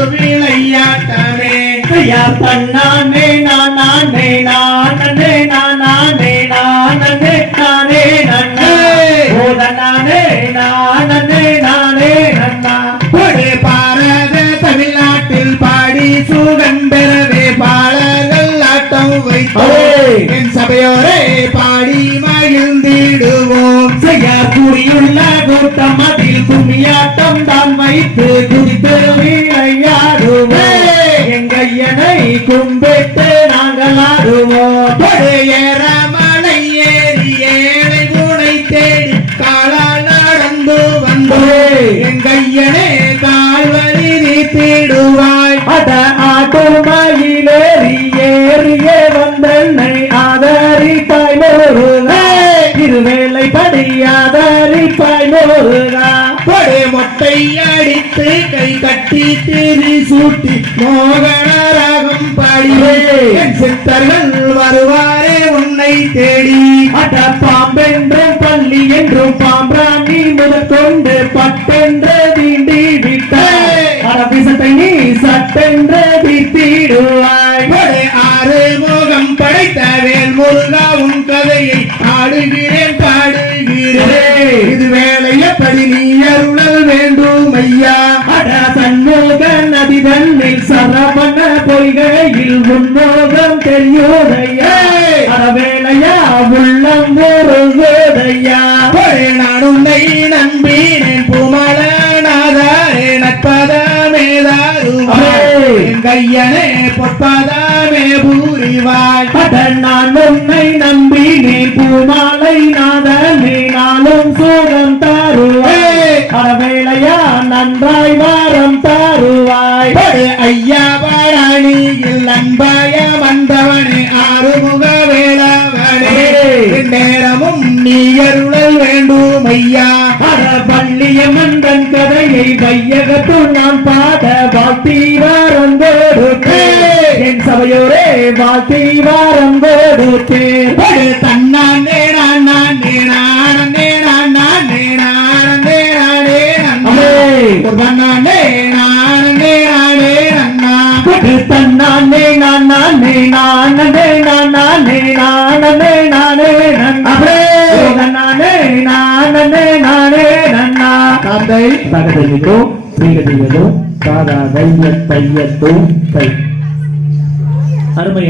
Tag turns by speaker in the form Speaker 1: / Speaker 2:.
Speaker 1: கொண்டு விளையாட்டமே
Speaker 2: செய்யா தன்னானே நானே நானே நானே நானே நானே நன்னா ஓதனானே நானே நானே நன்னா
Speaker 1: பாரத தமிழ்நாட்டில் பாடி சுகம் பெறவே பாடல்கள் ஆட்டம் வைத்தோம்.
Speaker 2: ஏய்.
Speaker 1: என் சபையோரே பாடி மகிழ்ந்திடுவோம்.
Speaker 2: செய்ய கூறியுள்ள கூட்டம் அதில் கும்மியாட்டம் தான் வைத்து குதித்து கும்பிட்டு நாங்கள் ஆடுவோம்.
Speaker 1: ஏறமலை ஏறி ஏழை முனை தேடி காலால் நடந்து வந்தோம் என் கையனே கால்வழி நீத்திடுவாய்
Speaker 2: அட ஆட்டுமயிலேறி ஏறிய வந்தென்னை ஆதரிப்பாய் முருகா. இருவேளை படி ஆதரிப்பாய் முருகா.
Speaker 1: கொடு மொட்டை அடித்து கை கட்டி திரி சூட்டி மோகன ராகம் பாடி என் சித்தர்கள் வருவாரே உன்னை தேடி.
Speaker 2: அட பாம்பென்றும் பள்ளி என்றும் பாம்ராணி முதற்கொண்டு பட்டென்று தீண்டி அரபிசத்தை நீ சட்டென்று வீத்திடுவாய்
Speaker 1: கொடு ஆறு முகம் படைத்த வேல் முருகா உன் கதையை ஆடுகிறேன் பாடுகிறேன். எப்படி நீ அருளல் வேண்டும் ஐயா.
Speaker 2: அட சண்முக நதி தன்னில் சரவண பொய்கையில் உன்மோகம் தெரியுதையா அறவேளையா உள்ளம் முருகுதையா
Speaker 1: நான் உன்னை நம்பினேன் புமலநாதாரே நட்பதமேதாருவாய் என் கையனே பொற்பதமே பூரிவாய்.
Speaker 2: அட நான் உன்னை நம்பி நீ பூமாலை நாதனே தருவாய்
Speaker 1: ஐயா பழனியில் அன்பாய வந்தவனே ஆறுமுக வேளாவனே நேரமும் நீ அருளல் வேண்டும் ஐயா.
Speaker 2: அற பள்ளிய மன்றன் கதையை வையகத்துள் நாம் பாத வாழ்த்தி வாரம் என் சபையோரே வாழ்த்தி வாரம் கொடுத்தேன்
Speaker 1: தன்னானே நான் நானே நானே நான் நானே நானே நானே நன்னே ஒரு நானே
Speaker 2: கொடு தன்னானே நான் நானே நானே நானே நானே நானே நன்னே நானே நானே நானே நன்னா.
Speaker 1: தந்தை
Speaker 2: தாதா தையத்தோ அருமை.